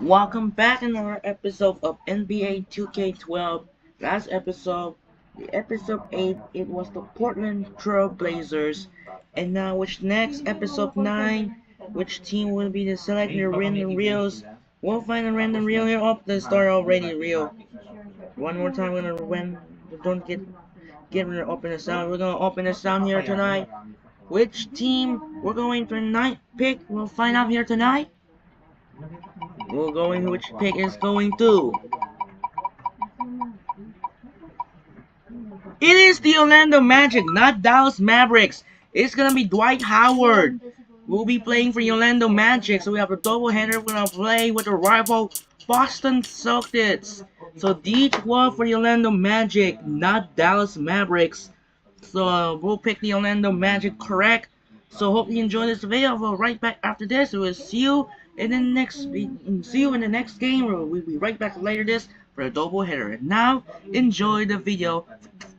Welcome back in another episode of NBA 2K12. Last episode, the episode 8, it was the Portland Trail Blazers. And now, which next, episode 9, which team will be the selecting the random reels? We'll find a random reel here. Oh, the start already reel. One more time, we're gonna win. Don't get ready to open the sound. We're gonna open the sound here tonight. Which team we're going for ninth pick? We'll find out here tonight. We're going which pick is going to. It is the Orlando Magic, not Dallas Mavericks. It's gonna be Dwight Howard. We'll be playing for the Orlando Magic, so we have a doubleheader. We're gonna play with the rival Boston Celtics. So D12 for the Orlando Magic, not Dallas Mavericks. So we'll pick the Orlando Magic correct. So hope you enjoy this video. We'll right back after this. We'll see you in the next game. We'll be right back later this for a double header. And now enjoy the video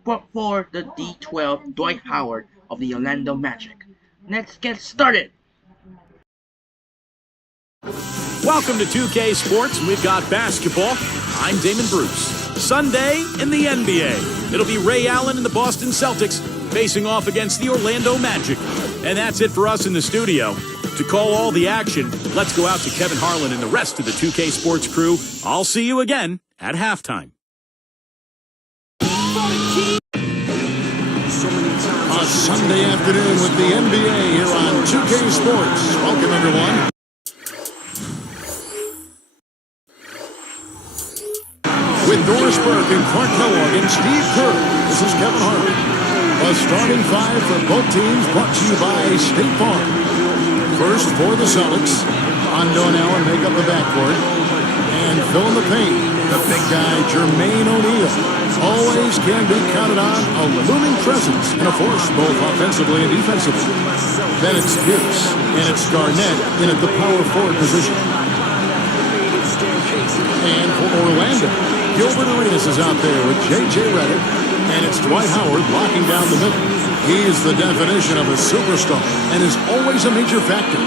for the D12 Dwight Howard of the Orlando Magic. Let's get started. Welcome to 2K Sports. We've got basketball. I'm Damon Bruce. Sunday in the NBA. It'll be Ray Allen and the Boston Celtics facing off against the Orlando Magic. And that's it for us in the studio. To call all the action, let's go out to Kevin Harlan and the rest of the 2K Sports crew. I'll see you again at halftime. A Sunday afternoon with the NBA here on 2K Sports. Welcome, everyone. With Doris Burke and Clark Kellogg and Steve Kerr, this is Kevin Harlan. A starting five for both teams brought to you by State Farm. First for the Celtics, Rondo and Allen make up the backcourt. And fill in the paint, the big guy Jermaine O'Neal. Always can be counted on, a looming presence and a force both offensively and defensively. Then it's Pierce, and it's Garnett in at the power forward position. And for Orlando, Gilbert Arenas is out there with J.J. Redick, and it's Dwight Howard locking down the middle. He is the definition of a superstar and is always a major factor.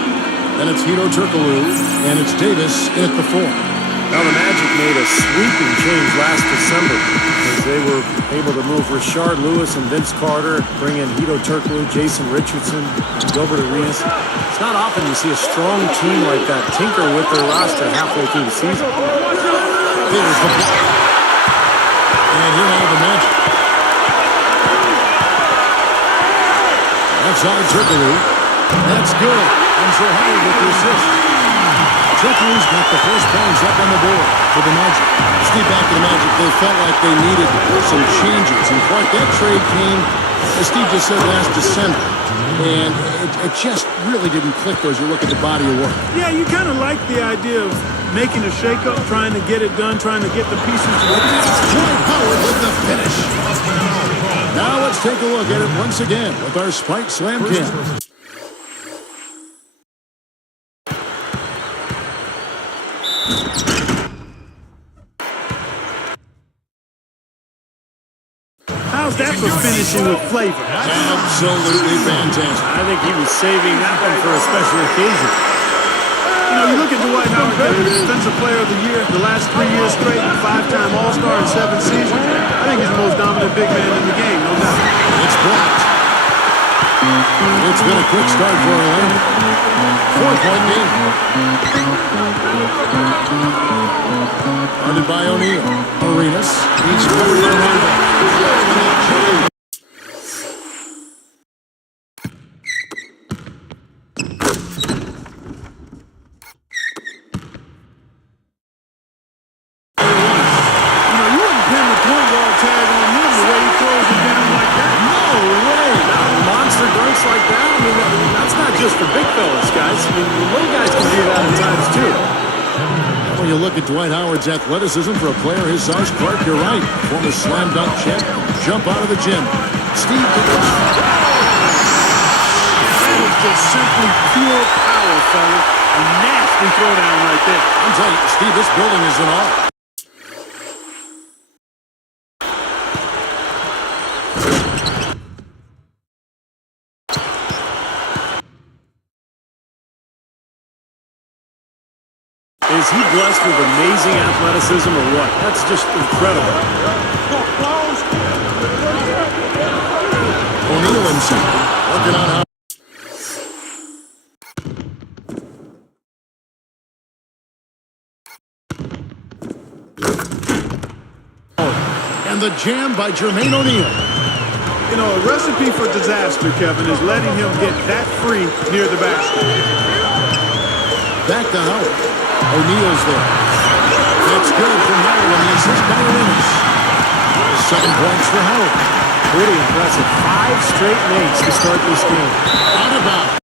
Then it's Hedo Turkoglu, and it's Davis in at the 4. Now the Magic made a sweeping change last December because they were able to move Rashard Lewis and Vince Carter, bring in Hedo Turkoglu, Jason Richardson, Gilbert Arenas. It's not often you see a strong team like that tinker with their roster halfway through the season. Here's the block. And here are the Magic. Outside Turkoglu. That's good. And so Howard with the assist. Turkoglu's got the first points up on the board for the Magic. Steve, back to the Magic, they felt like they needed some changes. And Clark, that trade came, as Steve just said, last December. And it just really didn't click as you look at the body of work. Yeah, you kind of like the idea of making a shakeup, trying to get it done, trying to get the pieces together. Dwight Howard with the finish. Now let's take a look at it once again with our Spike Slam Cam. How's that for finishing with flavor? Absolutely fantastic. I think he was saving that one for a special occasion. You know, you look at Dwight Howard, getting the Defensive Player of the Year the last 3 years straight, 5-time All-Star in 7 seasons. I think he's the most dominant big man in the game, no doubt. It's blocked. It's been a quick start for Orlando. 4-point game. Guarded by O'Neal. Arenas. He's covered by Rondo. Like that, I mean, that's not just for big fellas, guys. I mean, little guys can do that at times, too. When you look at Dwight Howard's athleticism for a player his size, Clark, you're right. Former slam dunk champ, jump out of the gym. Steve Kerr. That is just simply pure power, fella. A nasty throwdown right there. I'm telling you, Steve, this building is in awe. Is he blessed with amazing athleticism or what? That's just incredible. O'Neal in center, working on how. And the jam by Jermaine O'Neal. You know, a recipe for disaster, Kevin, is letting him get that free near the basket. Back to Howard. O'Neal's there. That's good from Howard on the assist by Arenas. 7 points for Howard. Pretty impressive. 5 straight makes to start this game. Out of bounds.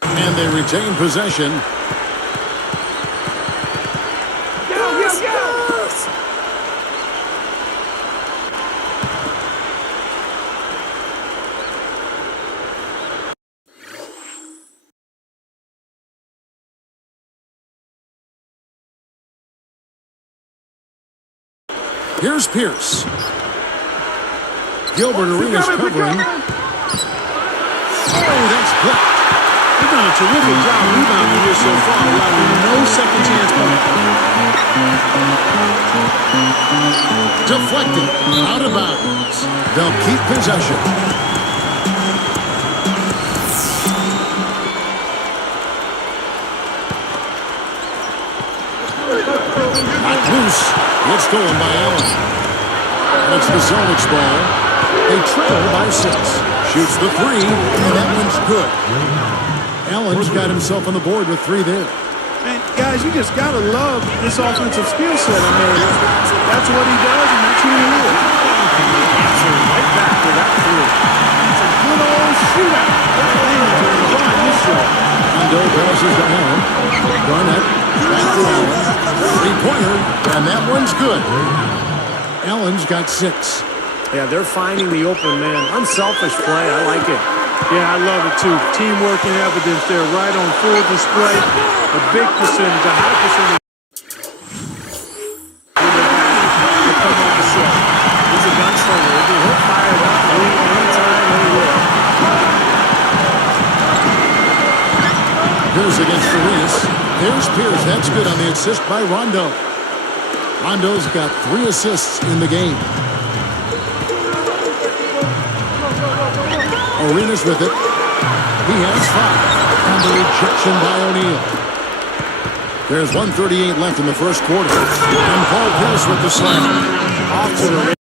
And they retain possession. Here's Pierce. Gilbert Arenas covering. Oh, that's blocked. They've done a terrific job rebounding here so far, allowing no second chance points. Deflected. Out of bounds. They'll keep possession. Not loose. It's stolen by Allen. And it's the Celtics ball. They trail by 6. Shoots the 3, and that one's good. Allen's got himself on the board with 3 there. And guys, you just gotta love this offensive skill set. I mean, that's what he does, and that's who he is. Right back to that 3. It's a good old shootout. Rondo passes to Allen. Garnett back to Allen. 3-pointer, and that one's good. Allen's got 6. Yeah, they're finding the open man. Unselfish play. I like it. Yeah, I love it too. Teamwork in evidence there, right on full display. A big percentage, a high percentage. He's a gunslinger. He'll fire that 3 anytime, anywhere. Here's against Arenas. There's Pierce. That's good on the assist by Rondo. Rondo's got 3 assists in the game. Arenas with it. He has 5. And the rejection by O'Neal. There's 1:38 left in the first quarter. And Paul Pierce with the slam. Off to the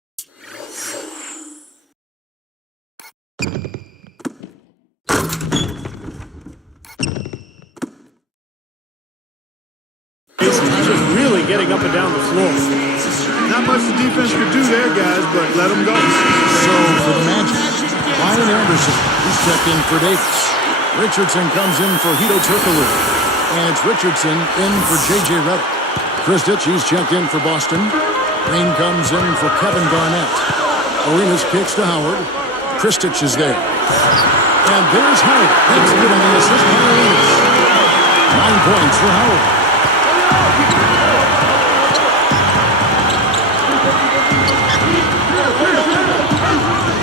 just really getting up and down the floor. Not much the defense could do there, guys, but let them go. So for the Magic, Ryan Anderson, he's checked in for Davis. Richardson comes in for Hedo Turkoglu. And it's Richardson in for J.J. Redick. Kristich, he's checked in for Boston. Rain comes in for Kevin Garnett. Arenas kicks to Howard. Kristich is there. And there's Howard. That's good on the assist by Arenas. 9 points for Howard.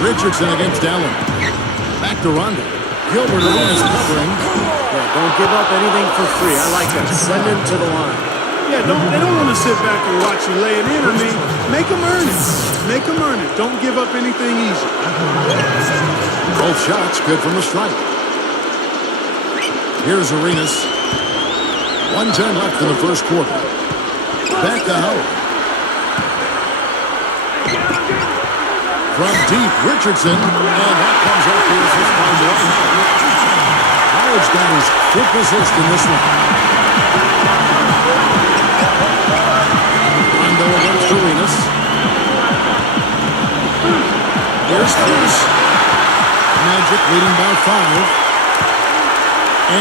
Richardson against Allen. Back to Rondo. Gilbert Arenas covering. Yeah, don't give up anything for free. I like that. Send him to the line. Yeah, they don't want to sit back and watch you lay it in. I mean, make them earn it. Make them earn it. Don't give up anything easy. Both shots good from the strike. Here's Arenas. 1:10 left in the first quarter. Back to Howard. From deep, Richardson. And that comes up to assist by Dwight Howard. Howard's got his 5th assist in this one. Rondo against Arenas. Here's Pierce. Magic leading by 5.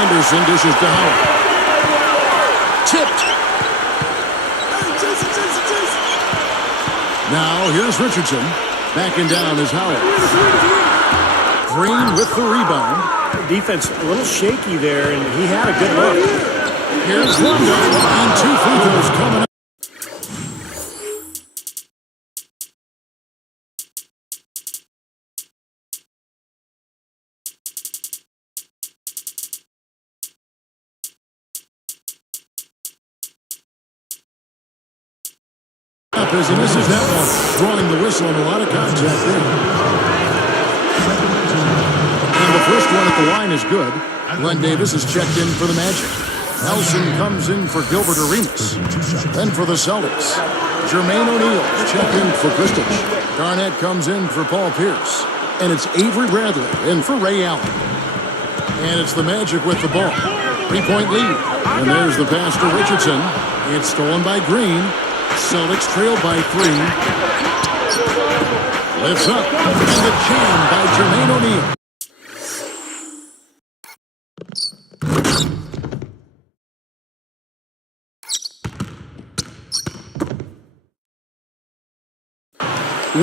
Anderson dishes to Howard. Tipped. Now here's Richardson. Backing down is Howard. Green with the rebound. Defense a little shaky there, and he had a good look. Here's Rondo. And 2 free throws coming up. up as he misses that one. Drawing the whistle and a lot of contact there. And the first one at the line is good. Glenn Davis is checked in for the Magic. Nelson comes in for Gilbert Arenas. Then for the Celtics, Jermaine O'Neal checked in for Kristich. Garnett comes in for Paul Pierce. And it's Avery Bradley in for Ray Allen. And it's the Magic with the ball. 3-point lead. And there's the pass to Richardson. It's stolen by Green. Celtics trail by 3. Lifts up. And the jam by Jermaine O'Neal.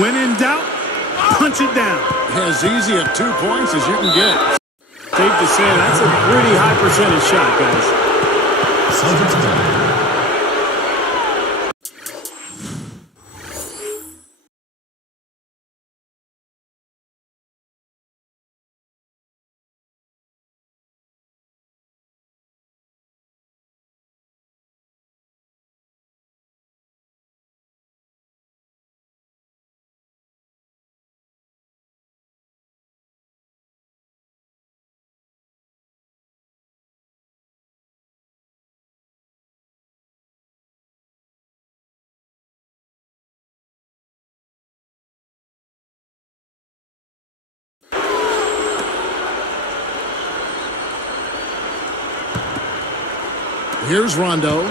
When in doubt, punch it down. As easy at 2 points as you can get. Safe to say that's a pretty high percentage shot, guys. Here's Rondo.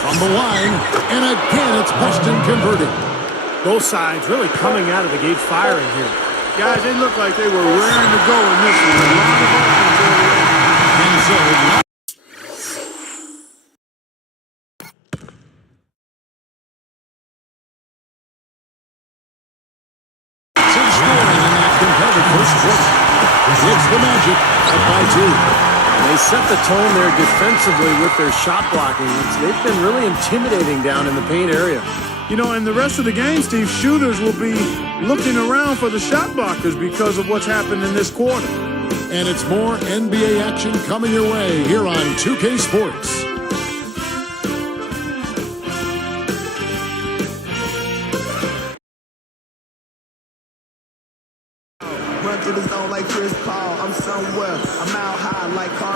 From the line, and again it's Boston converting. Both sides really coming out of the gate firing here. Guys, they look like they were raring to go in this one. A lot of offense early on. And so, some scoring in that competitive first quarter. It's the Magic up by 2. They set the tone there defensively with their shot blocking. They've been really intimidating down in the paint area. You know, in the rest of the game, Steve, shooters will be looking around for the shot blockers because of what's happened in this quarter. And it's more NBA action coming your way here on 2K Sports.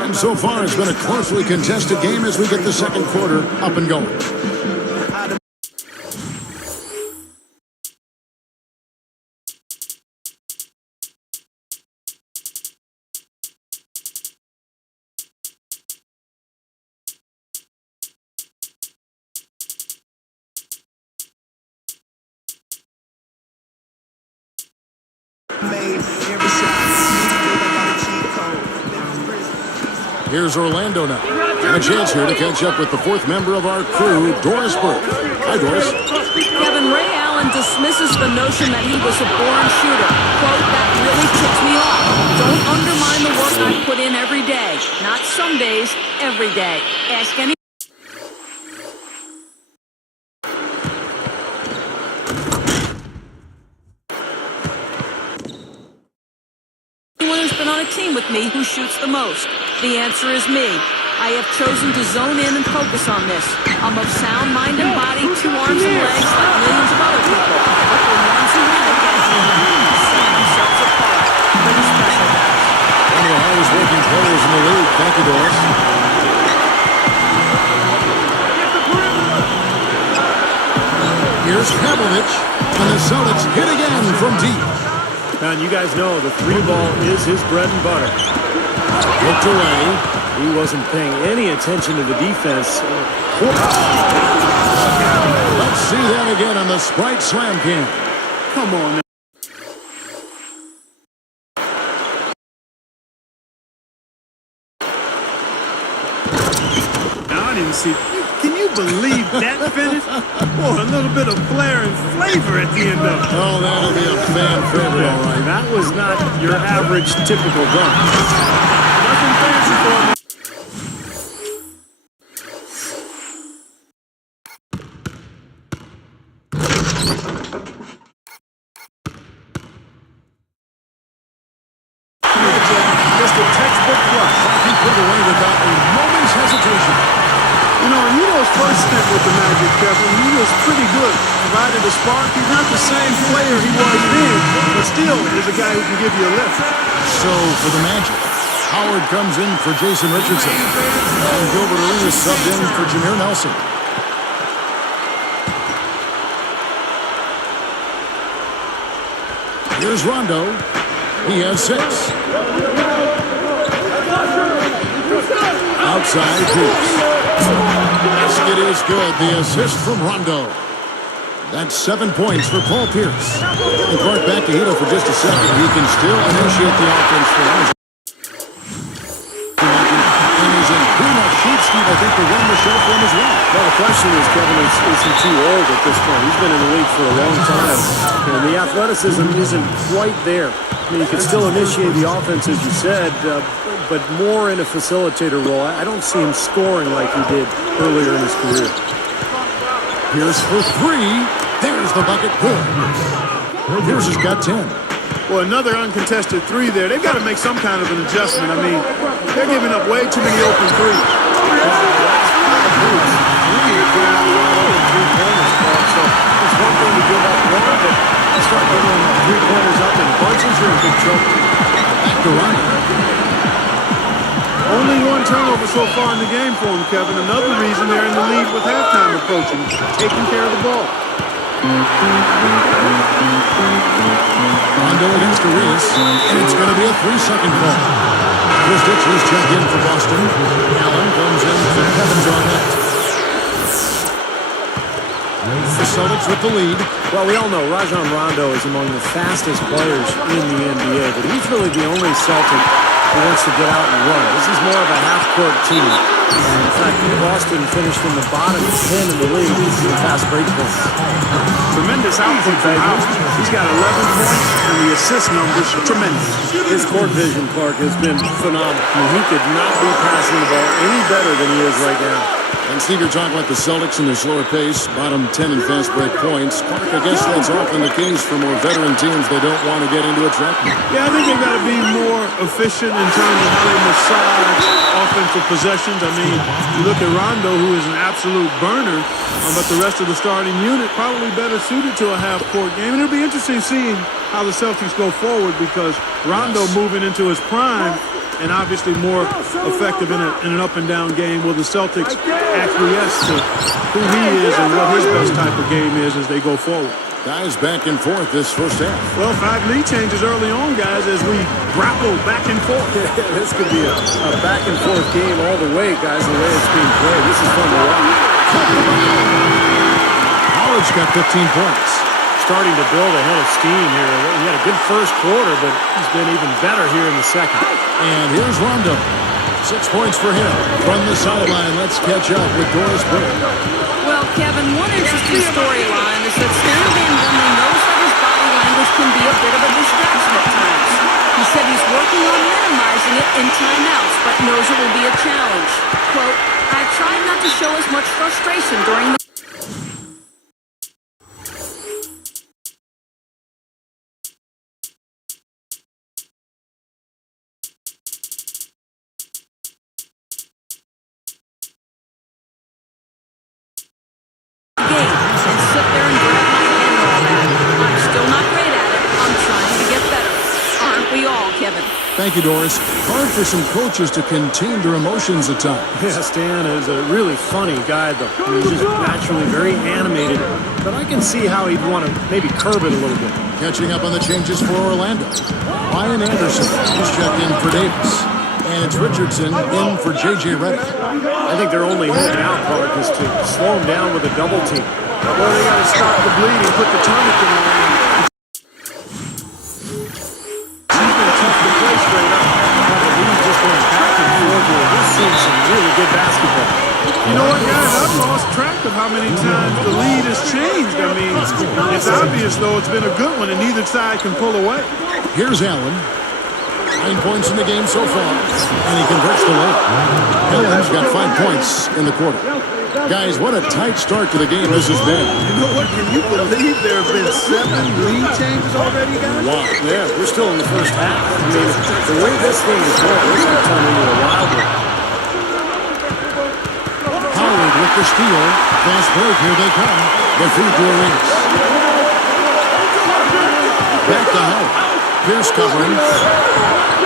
And so far, it's been a closely contested game as we get the second quarter up and going. Here's Orlando now. And a chance here to catch up with the fourth member of our crew, Doris Burke. Hi, Doris. Kevin, Ray Allen dismisses the notion that he was a born shooter. Quote, that really ticks me off. Don't undermine the work I put in every day. Not some days, every day. Ask any... anyone who's been on a team with me who shoots the most. The answer is me. I have chosen to zone in and focus on this. I'm of sound mind and body, 2 arms and legs like millions of other people. But the ones who win against me set themselves apart. Pretty special, guys. One of the hardest working players in the league. Thank you, Doris. Here's Pavlovich, and the Celtics hit again from deep. Now, you guys know the 3 ball is his bread and butter. Looked away. He wasn't paying any attention to the defense. Let's see that again on the Sprite Slam Cam. Come on now. Now, I didn't see... Can you believe that finish? Boy, a little bit of flair and flavor at the end of it. Oh, that'll be a fan favorite, all right. That was not your average, typical dunk. Nothing fancy for me. Just a textbook flush. He put it away without a moment's hesitation. You know, and you those Kevin. He was pretty good. Provided a spark. He's not the same player he was then, but still is a guy who can give you a lift. So for the Magic, Howard comes in for Jason Richardson. And Gilbert Arenas subbed in for Jameer Nelson. Here's Rondo. He has 6. Outside Pierce. Basket is good. The assist from Rondo. That's 7 points for Paul Pierce. And Clark, back to Hedo for just a second. He can still initiate the offense for us. And he's in good enough shape, Steve, I think, to run the show for him as well. Well, the question is, Kevin, is he too old at this point? He's been in the league for a long time. And the athleticism isn't quite there. I mean, he can still initiate the offense, as you said, but more in a facilitator role. I don't see him scoring like he did earlier in his career. Pierce for 3. There's the bucket. Good. Pierce has got 10. Well, another uncontested 3 there. They've got to make some kind of an adjustment. I mean, they're giving up way too many open threes. So it's one thing to give up one, but you start giving 3-pointers up in bunches, you're in big trouble. Back to Rondo. Only 1 turnover so far in the game for him, Kevin. Another reason they're in the lead with halftime approaching, taking care of the ball. Rondo against Arenas, and it's going to be a 3-second call. Chris Ditcher's check in for Boston. Allen comes in for Kevin Garnett. The Celtics with the lead. Well, we all know Rajon Rondo is among the fastest players in the NBA, but he's really the only Celtic who wants to get out and run. This is more of a half-court team. In fact, Boston finished in the bottom 10 in the league in fast break points. Tremendous output from Howard. He's got 11 points, and the assist numbers are tremendous. His court vision, Clark, has been phenomenal. I mean, he could not be passing the ball any better than he is right now. And Steve, you're talking about the Celtics and their slower pace, bottom 10 in fast break points. Clark, I guess that's often the case for more veteran teams. They don't want to get into a trap. Yeah, I think they've got to be more efficient in terms of how they massage offensive possessions. I mean, you look at Rondo, who is an absolute burner, but the rest of the starting unit probably better suited to a half-court game. And it'll be interesting seeing how the Celtics go forward because Rondo moving into his prime and obviously more effective in an up-and-down game. Will the Celtics acquiesce to who he is and what his best type of game is as they go forward? Guys back and forth this first half. Well, 5 lead changes early on, guys, as we grapple back and forth. This could be a back-and-forth game all the way, guys, the way it's being played. This is fun to watch. Howard's got 15 points. Starting to build a head of steam here. He had a good first quarter, but he's been even better here in the second. And here's Rondo. 6 points for him. From the sideline, let's catch up with Doris Burke. Well, Kevin, one interesting storyline is that Stan Van Gundy knows that his body language can be a bit of a distraction at times. He said he's working on minimizing it in timeouts, but knows it will be a challenge. Quote, I tried not to show as much frustration during the game and sit there and grab my hand and all that. I'm still not great at it. I'm trying to get better. Aren't we all, Kevin? Thank you, Doris. Hard for some coaches to contain their emotions at times. Yeah, Stan is a really funny guy, though. I mean, he's just naturally very animated, but I can see how he'd want to maybe curb it a little bit. Catching up on the changes for Orlando. Ryan Anderson is checked in for Davis. And it's Richardson in for J.J. Redick. I think their only hope now, Clark, is to slow him down with a double team. Well, they got to stop the bleeding, put the tourniquet on. He's been tough to play straight up. He's just going back and forth here. We've seen some really good basketball. You know what, guys? I've lost track of how many times the lead has changed. I mean, it's obvious, though, it's been a good one, and neither side can pull away. Here's Allen. 9 points in the game so far, and he converts the lane. Allen's got 5 points in the quarter. Guys, what a tight start to the game this has been. You know what? Can you believe there have been 7 lead changes already, guys? Wow. Yeah, we're still in the first half. I mean, the way this thing is going, this could turn into a wild one. Howard with with the steal. Fast break, here they come. The feed to Arenas. Back to Howard. Pierce covering.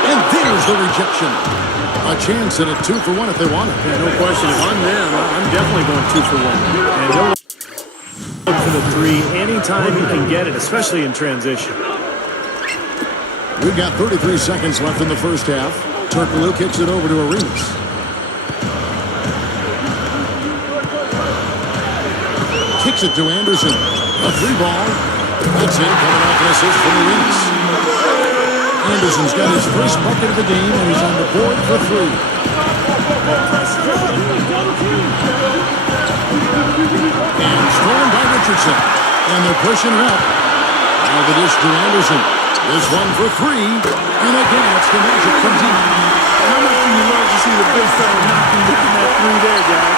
And there's the rejection. A chance at a 2 for 1 if they want it. Yeah, no question. If I'm them, I'm definitely going 2 for 1. And he'll look for the 3 anytime he can get it, especially in transition. We've got 33 seconds left in the first half. Turkoglu kicks it over to Arenas. Kicks it to Anderson. A 3-ball. That's in, coming off an assist from Arenas. Anderson's got his first bucket of the game, and he's on the board for 3. And stolen by Richardson. And they're pushing it up. Now the dish to Anderson. This one for 3. And again, it's the Magic from deep. How much do you love to see the big fella knocking down that 3 there, guys?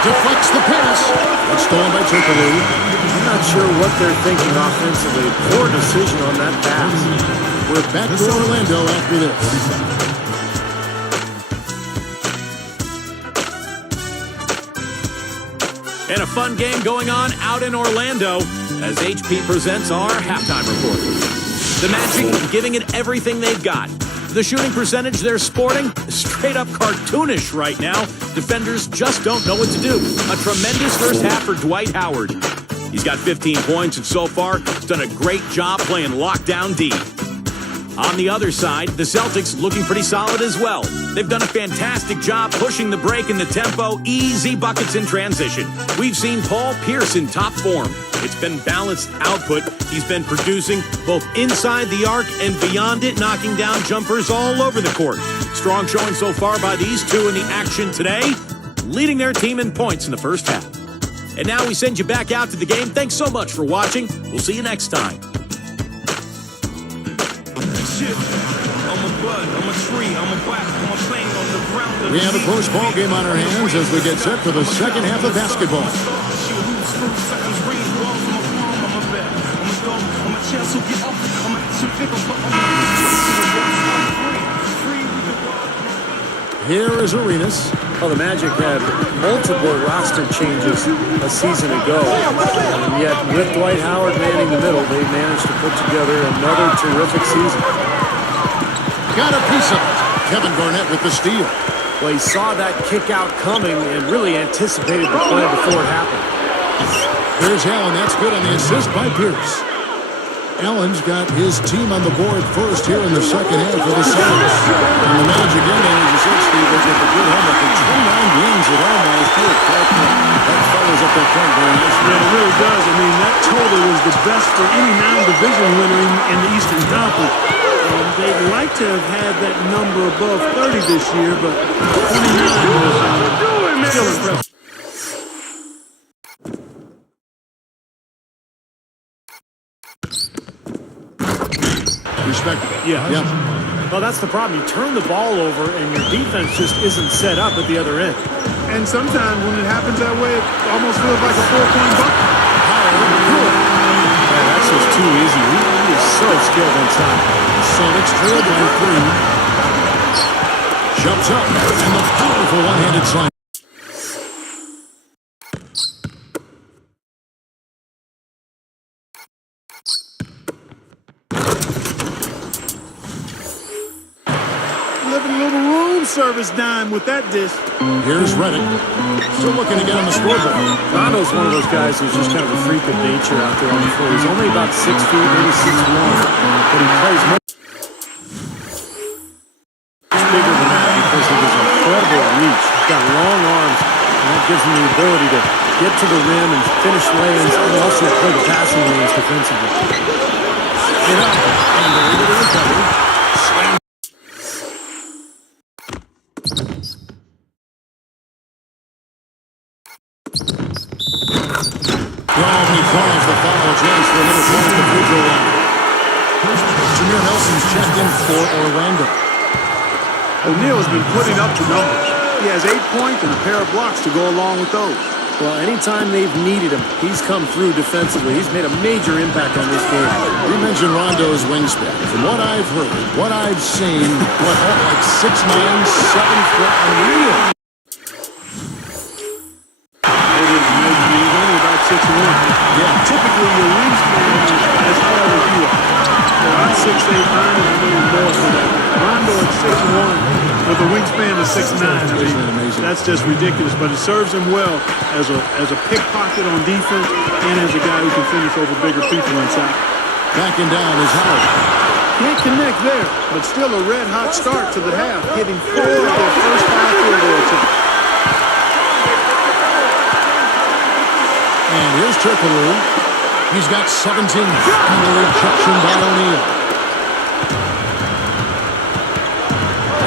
Deflects the pass. It's stolen by Turkoglu. I'm not sure what they're thinking offensively. Poor decision on that pass. We're back to Orlando after this. And a fun game going on out in Orlando as HP presents our halftime report. The Magic giving it everything they've got. The shooting percentage they're sporting is straight up cartoonish right now. Defenders just don't know what to do. A tremendous first half for Dwight Howard. He's got 15 points and so far has done a great job playing lockdown D. On the other side, the Celtics looking pretty solid as well. They've done a fantastic job pushing the break in the tempo, easy buckets in transition. We've seen Paul Pierce in top form. It's been balanced output. He's been producing both inside the arc and beyond it, knocking down jumpers all over the court. Strong showing so far by these two in the action today, leading their team in points in the first half. And now we send you back out to the game. Thanks so much for watching. We'll see you next time. We have a close ball game on our hands as we get set for the second half of basketball. Here is Arenas. Well, the Magic had multiple roster changes a season ago. And yet, with Dwight Howard manning the middle, they managed to put together another terrific season. Got a piece of it. Kevin Garnett with the steal. Well, he saw that kick out coming and really anticipated the play before it happened. There's Allen. That's good on the assist by Pierce. Allen's got his team on the board first here in the second half for the Celtics. And the Magic ending, as you said, Steve, they get the good home up to 29 wins at home last year. That follows up their point very nicely. Yeah, it really does. I mean, that total was the best for any non-division winner in the Eastern Conference. They'd like to have had that number above 30 this year, but 29 was still impressive. Respectable. Yeah. Yeah. Well, that's the problem. You turn the ball over, and your defense just isn't set up at the other end. And sometimes when it happens that way, it almost feels like a 4-point bucket. Yeah, that's just too easy. He is so skilled inside. Celtics trail by 3. Jumps up, and the powerful one-handed slam. Living a little room service dime with that dish. Here's Redick. Still looking to get on the scoreboard. Rondo's one of those guys who's just kind of a freak of nature out there on the floor. He's only about 6 feet, maybe 6'1", but he plays much bigger than that because of his incredible reach. He's got long arms, and that gives him the ability to get to the rim and finish lay-ins and also play the passing lanes defensively. It up, and they're able to recover. Slam. He calls the foul chance for a little point at the free throw line. Jameer Nelson's checked in for Orlando. O'Neal has been putting up the numbers. He has 8 points and a pair of blocks to go along with those. Well, anytime they've needed him, he's come through defensively. He's made a major impact on this game. We mentioned Rondo's wingspan. From what I've heard, what I've seen, like 6'9", 7 foot, unreal. 6'1". Yeah. Typically, your wingspan is as tall as you are. So I'm 6'8", 9, and I'm a little more than that. Rondo at 6'1", with a wingspan of 6'9". I mean, Amazing. that's just ridiculous, but it serves him well as a pickpocket on defense and as a guy who can finish over bigger people inside. Backing down is Howard. Can't connect there, but still a red-hot start to the half, hitting 4 of their first 5 field goal attempts. And here's Turkoglu. He's got 17. And the rejection by O'Neal.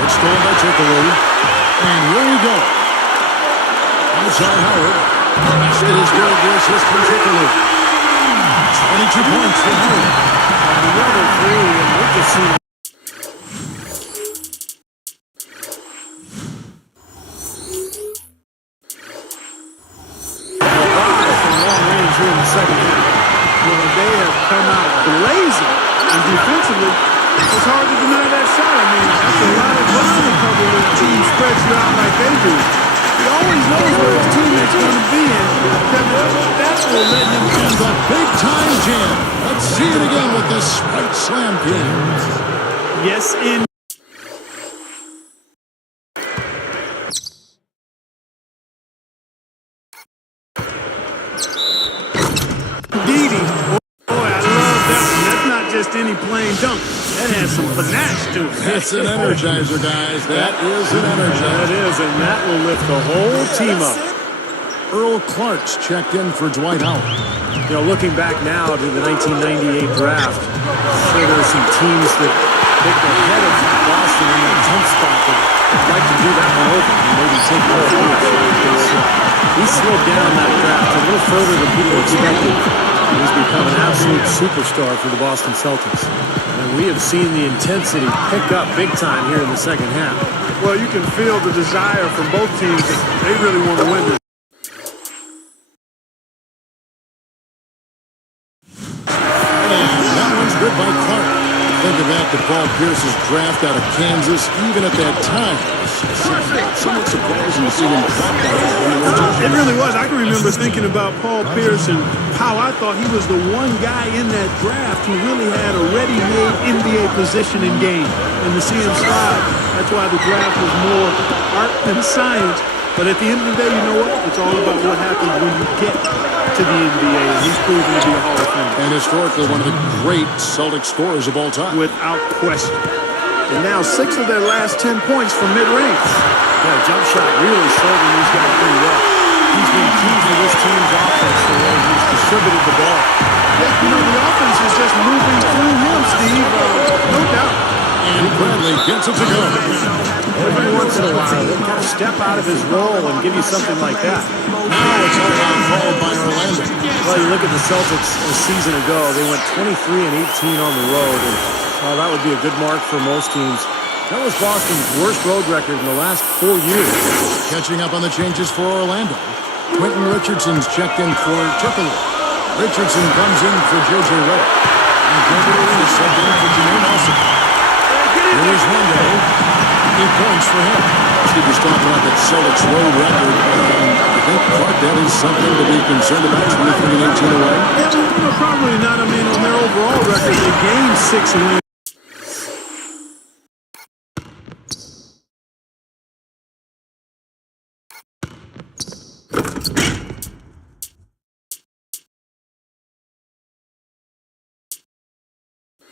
It's stolen by Turkoglu. And here we go. Outside Howard. Basket is good. The assist from Turkoglu. 22 points for Howard. Another three, and we're just seeing here in the second half. Well, they have come out blazing, and defensively, it's hard to deny that shot. I mean, that's a lot of ground to cover when a team spreads you out like they do. He always knows where his teammate's going to be, and that will let him And the big-time jam. Let's see it again with this Sprite Slam game. yes, in. Didi. Boy, I love that one. That's not just any plain dunk. That has some panache to it. It's an energizer, guys. That is an energizer. That is, and that will lift the whole team up. Earl Clark's checked in for Dwight Howard. You know, looking back now to the 1998 draft, I'm sure there were some teams that picked ahead of Boston in that 10th spot that would like to do that one over and maybe take Paul Pierce. He slowed down that draft a little further than people expected. He's become an absolute superstar for the Boston Celtics. And we have seen the intensity pick up big time here in the second half. Well, you can feel the desire from both teams that they really want to win this. And that one's good by Clark. Think of that to Paul Pierce's draft out of Kansas, even at that time. Somewhat surprising to see him drop out. It really was. I can remember thinking about Paul Pierce and how I thought he was the one guy in that draft who really had a ready-made NBA position in game. And to see him slide, that's why the draft was more art than science. But at the end of the day, you know what? It's all about what happens when you get to the NBA, and he's proven to be a Hall of Famer. And historically, one of the great Celtic scorers of all time. Without question. And now 6 of their last 10 points from mid-range. Yeah, jump shot really serving these guys pretty well. He's been key to this team's offense the way he's distributed the ball. Yeah, you know, the offense is just moving through him, Steve. No doubt. And Bradley gets it to go. Every once in a while, he'll kind of step out of his role and give you something like that. Now it's all out called by Orlando. Well, you look at the Celtics a season ago, they went 23-18 on the road, and that would be a good mark for most teams. That was Boston's worst road record in the last 4 years. Catching up on the changes for Orlando. Quentin Richardson's checked in for Turkoglu. Richardson comes in for J.J. Redick. And Gregory is subbed in for Jermaine Nelson. Here's Rondo. 8 points for him. Steve was talking about that Celtics road record. I think, Clark, that is something to be concerned about, 23-18 away. Yeah, probably not. I mean, on their overall record, they gained 6 wins.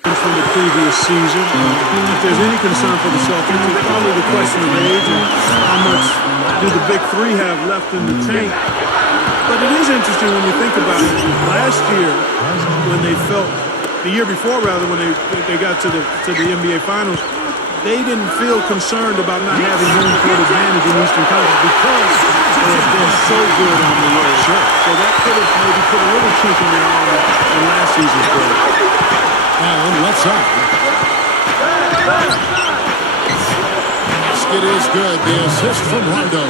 From the previous season. If there's any concern for the Celtics, it's probably the question of age and how much do the big three have left in the tank. But it is interesting when you think about it. Last year, when they felt, the year before rather, when they got to the NBA Finals, they didn't feel concerned about not having home court advantage in Eastern Conference because they have been so good on the road. Sure. So that could have maybe put a little chink in their armor in last season's play. Allen left side. Basket is good. The assist from Rondo.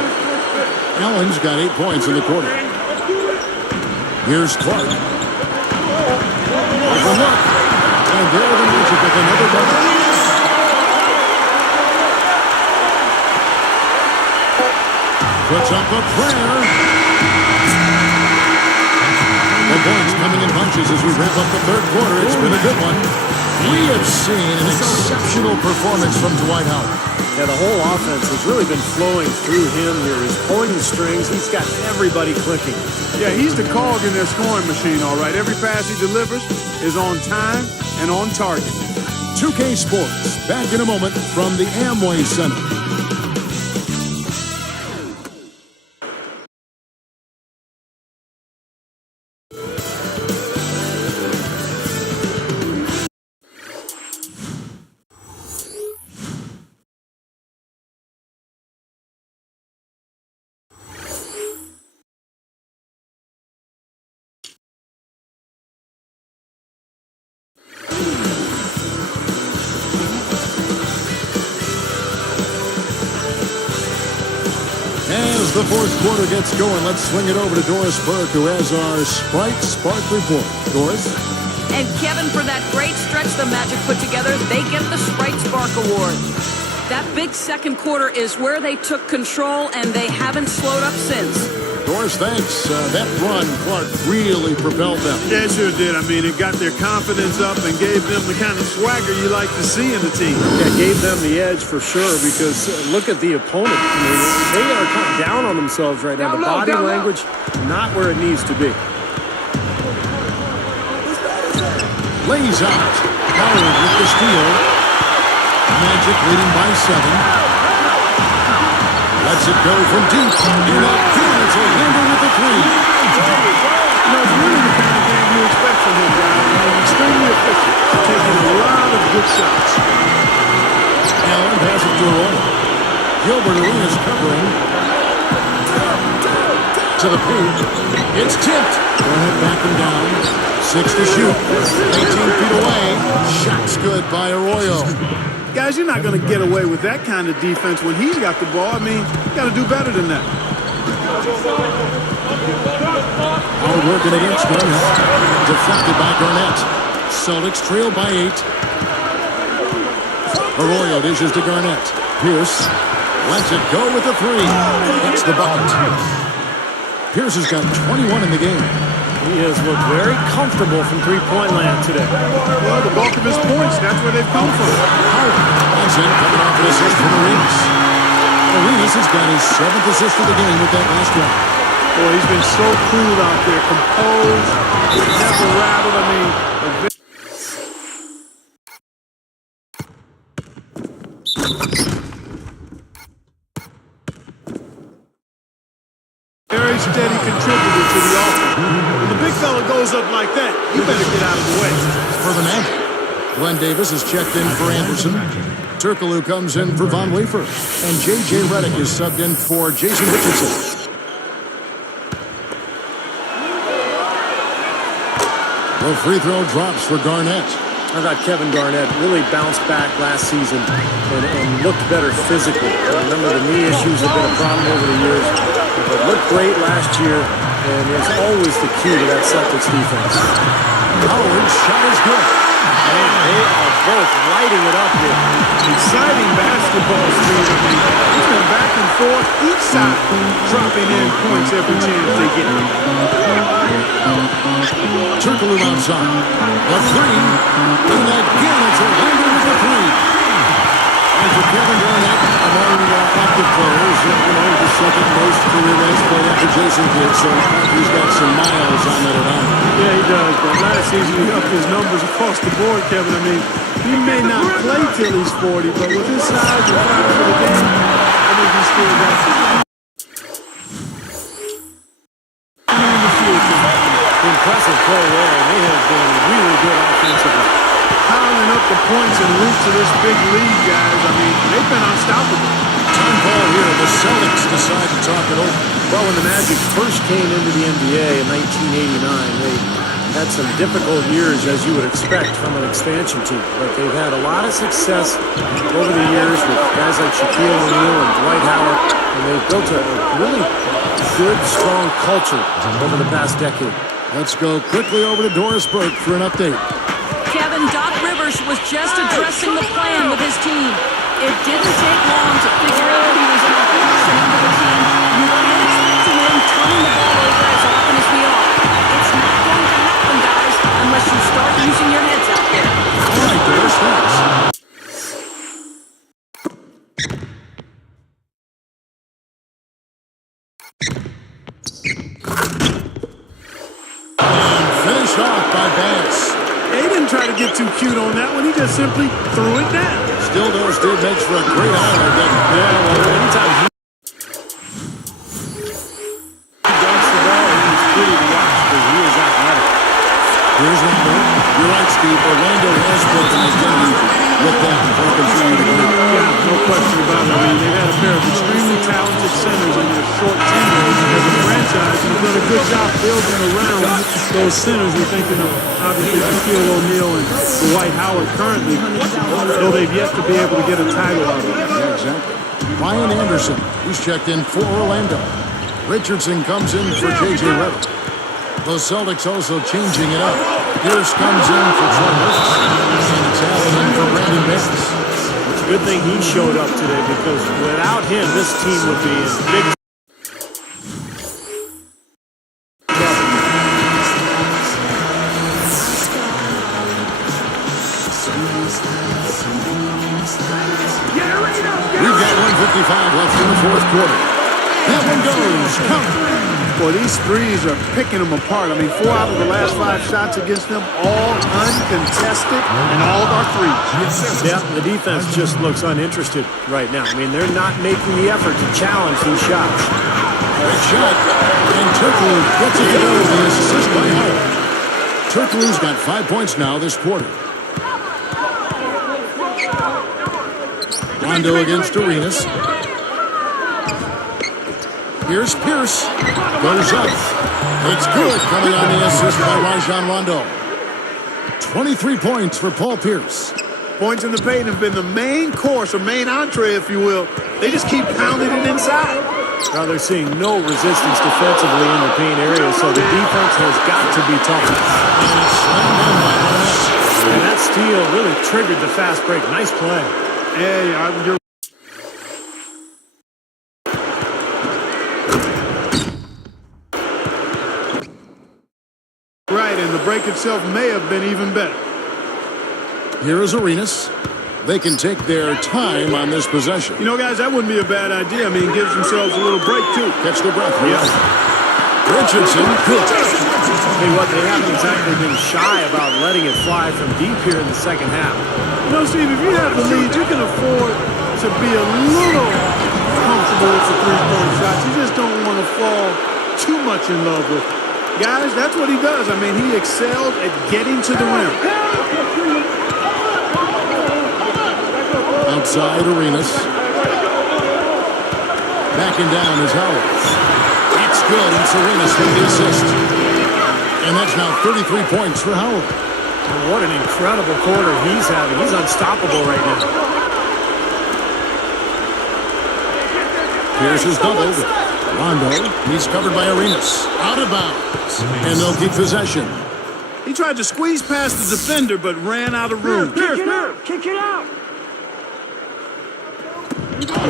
Allen's got 8 points in the quarter. Here's Clark. Overlook. And there the Magic with another double. Puts up a prayer. boys, as we wrap up the third quarter. It's been a good one. We have seen an exceptional performance from Dwight Howard. Yeah, the whole offense has really been flowing through him here. He's pulling the strings. He's got everybody clicking. Yeah, he's the cog in their scoring machine, all right. Every pass he delivers is on time and on target. 2K Sports, back in a moment from the Amway Center. As the fourth quarter gets going, let's swing it over to Doris Burke, who has our Sprite Spark report. Doris? And Kevin, for that great stretch the Magic put together, they get the Sprite Spark Award. That big second quarter is where they took control, and they haven't slowed up since. Doris, thanks. That run, Clark, really propelled them. Yeah, it sure did. I mean, it got their confidence up and gave them the kind of swagger you like to see in the team. Yeah, gave them the edge for sure because look at the opponent. I mean, they are kind of down on themselves right now. The body language, not where it needs to be. Lays out. Howard with the steal. Magic leading by 7. Lets it go from deep. And it's a handle with the 3. You know, it's really the kind of game you expect from him, guys. Extremely efficient, taking a lot of good shots. Allen passes to Arroyo. Gilbert Arenas covering. To the paint. It's tipped. Garnett backing down. 6 to shoot. 18 feet away. Shot's good by Arroyo. Guys, you're not going to get away with that kind of defense when he's got the ball. I mean, you got to do better than that. Howard working against Garnett. Deflected by Garnett. Celtics trail by 8. Arroyo dishes to Garnett. Pierce lets it go with the 3. That's the bucket. Pierce has got 21 in the game. He has looked very comfortable from three-point land today. Well, the bulk of his points, that's where they've come from. Howard has in coming off an assist from Arenas. Arenas has got his 7th assist of the game with that last one. Boy, he's been so cool out there, composed, never rattled. I mean, very steady contributor to the offense. When the big fella goes up like that, you better get out of the way. For the Magic, Glenn Davis is checked in for Anderson. Turkoglu comes in for Von Weaver. And J.J. Redick is subbed in for Jason Richardson. The free throw drops for Garnett. I thought Kevin Garnett really bounced back last season and looked better physically. Remember, the knee issues have been a problem over the years. But looked great last year, and is always the key to that Celtics defense. Howard's shot is good. Man, they are both lighting it up here. Exciting basketball, Steve. I mean, it's been back and forth, each side dropping in points every chance they get. Turkoglu outside. The 3. And again, it's a Orlando with the 3. And for Kevin Garnett, among active players, he's the second most career minutes played after Jason did, so he's got some miles on that around. Yeah, he does, but last season he upped his numbers across the board, Kevin. I mean, he may not play till he's 40, but with his size and fire for the game, I think he's still got it. Impressive play there. They have been really good offensively. Piling up the points and root to this big lead, guys. I mean, they've been unstoppable. Time call here. The Celtics decide to talk it over. Well, when the Magic first came into the NBA in 1989, they had some difficult years, as you would expect from an expansion team. But they've had a lot of success over the years with guys like Shaquille O'Neal and Dwight Howard, and they've built a really good, strong culture over the past decade. Let's go quickly over to Doris Burke for an update. Kevin, Doc Rivers was just addressing the plan with his team. It didn't take long to figure out he was in the position of the team. You can't expect to win turning the ball over as often as we are. It's not going to happen, guys, off by Bass. He didn't try to get too cute on that one. He just simply threw it down. Still though, Steve makes for a great highlight, doesn't he? Yeah, well, anytime he dunks the ball, he's pretty to watch because he is athletic. Here's Rondo. You're right, Steve. Orlando has built an identity with that for a continued group. Yeah, no question about it. I mean, they've had a pair of extremely talented centers in their short tenure as a franchise. And they've done a good job building around those centers. We're thinking of, obviously, Shaquille O'Neal and Dwight Howard currently, though they've yet to be able to get a title out of it. Yeah, exactly. Ryan Anderson, he's checked in for Orlando. Richardson comes in for J.J. Redick. The Celtics also changing it up. Pierce comes in for Troy Davis. And it's Allen in for Brandon Bass. It's a good thing he showed up today because without him, this team would be in big trouble. We've got 1:55 left in the fourth quarter. That one goes. Count. Boy, these threes are picking them apart. I mean, 4 out of the last 5 shots against them, all uncontested, and all are threes. Yeah, the defense just looks uninterested right now. I mean, they're not making the effort to challenge these shots. Great shot. And Turkoglu gets it to go with the assist by Howard. Turkoglu's got 5 points now this quarter. Rondo against Arenas. Here's Pierce. Goes up. It's good coming on the assist by Rajon Rondo. 23 points for Paul Pierce. Points in the paint have been the main course, or main entree, if you will. They just keep pounding it inside. Now they're seeing no resistance defensively in the paint area, so the defense has got to be tough. And it's slammed in by Barnett. And that steal really triggered the fast break. Nice play. Yeah, you're right, and the break itself may have been even better. Here is Arenas. They can take their time on this possession. You know, guys, that wouldn't be a bad idea. I mean, it gives themselves a little break, too. Catch their breath. Yeah. Richardson, good. Tell you what, they haven't exactly been shy about letting it fly from deep here in the second half. You know, Steve, if you have the lead, you can afford to be a little comfortable with the three-point shots. You just don't want to fall too much in love with it. Guys, that's what he does. I mean, he excelled at getting to the rim. Outside Arenas. Backing down is Howard. That's good. It's Arenas with the assist. And that's now 33 points for Howard. What an incredible quarter he's having. He's unstoppable right now. Pierce is doubled. Rondo, he's covered by Arenas. Out of bounds. And they'll keep possession. He tried to squeeze past the defender, but ran out of room. Kick it out.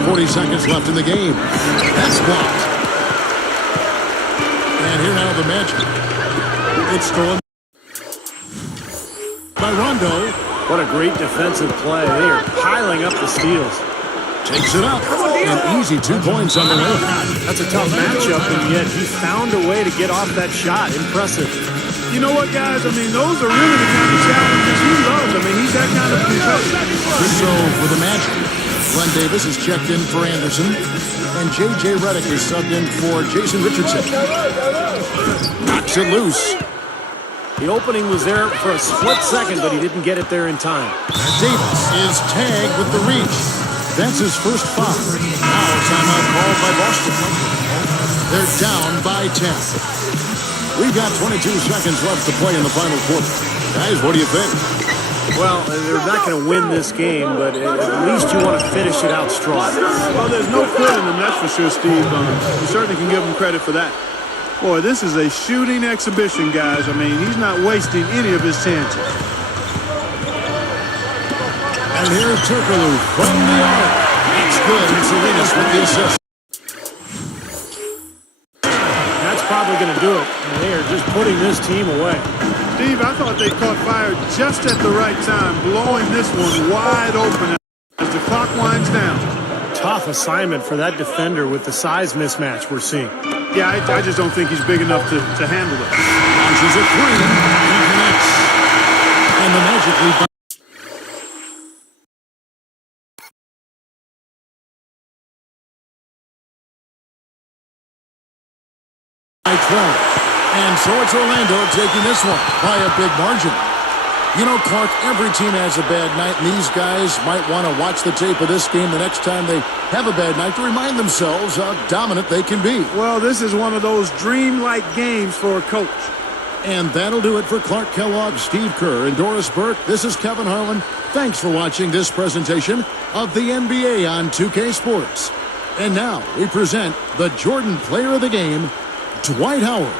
40 seconds left in the game. That's blocked. And here now the Magic. It's stolen by Rondo. What a great defensive play. They are piling up the steals. Takes it up. An easy 2 points on the way. That's a tough matchup, and yet he found a way to get off that shot. Impressive. You know what, guys? I mean, those are really the kind of challenges he loves. I mean, he's that kind of competitor. So for the Magic, Glenn Davis is checked in for Anderson, and J.J. Redick is subbed in for Jason Richardson. Knocks it loose. The opening was there for a split second, but he didn't get it there in time. Davis is tagged with the reach. That's his first foul. Now timeout called by Boston. They're down by 10. We've got 22 seconds left to play in the final quarter. Guys, what do you think? Well, they're not going to win this game, but at least you want to finish it out strong. Well, there's no quitting him, that's for sure, Steve. You certainly can give him credit for that. Boy, this is a shooting exhibition, guys. I mean, he's not wasting any of his chances. And here's Turkoglu from the arc. It's good. It's Arenas with the assist. That's probably going to do it. They are just putting this team away. Steve, I thought they caught fire just at the right time, blowing this one wide open as the clock winds down. Tough assignment for that defender with the size mismatch we're seeing. Yeah, I just don't think he's big enough to handle it. Launches a three. the Magic lead by 12. And so it's Orlando taking this one by a big margin. You know, Clark, every team has a bad night, and these guys might want to watch the tape of this game the next time they have a bad night to remind themselves how dominant they can be. Well, this is one of those dreamlike games for a coach. And that'll do it for Clark Kellogg, Steve Kerr, and Doris Burke. This is Kevin Harlan. Thanks for watching this presentation of the NBA on 2K Sports. And now we present the Jordan Player of the Game, Dwight Howard.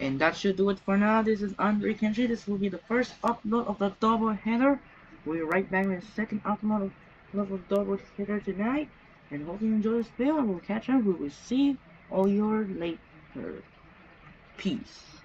And that should do it for now. This is Andre Kenshi. This will be the first upload of the double header. We'll be right back with the second upload of the double header tonight. And hope you enjoy this video. And we'll catch up. We will see all your later. Peace.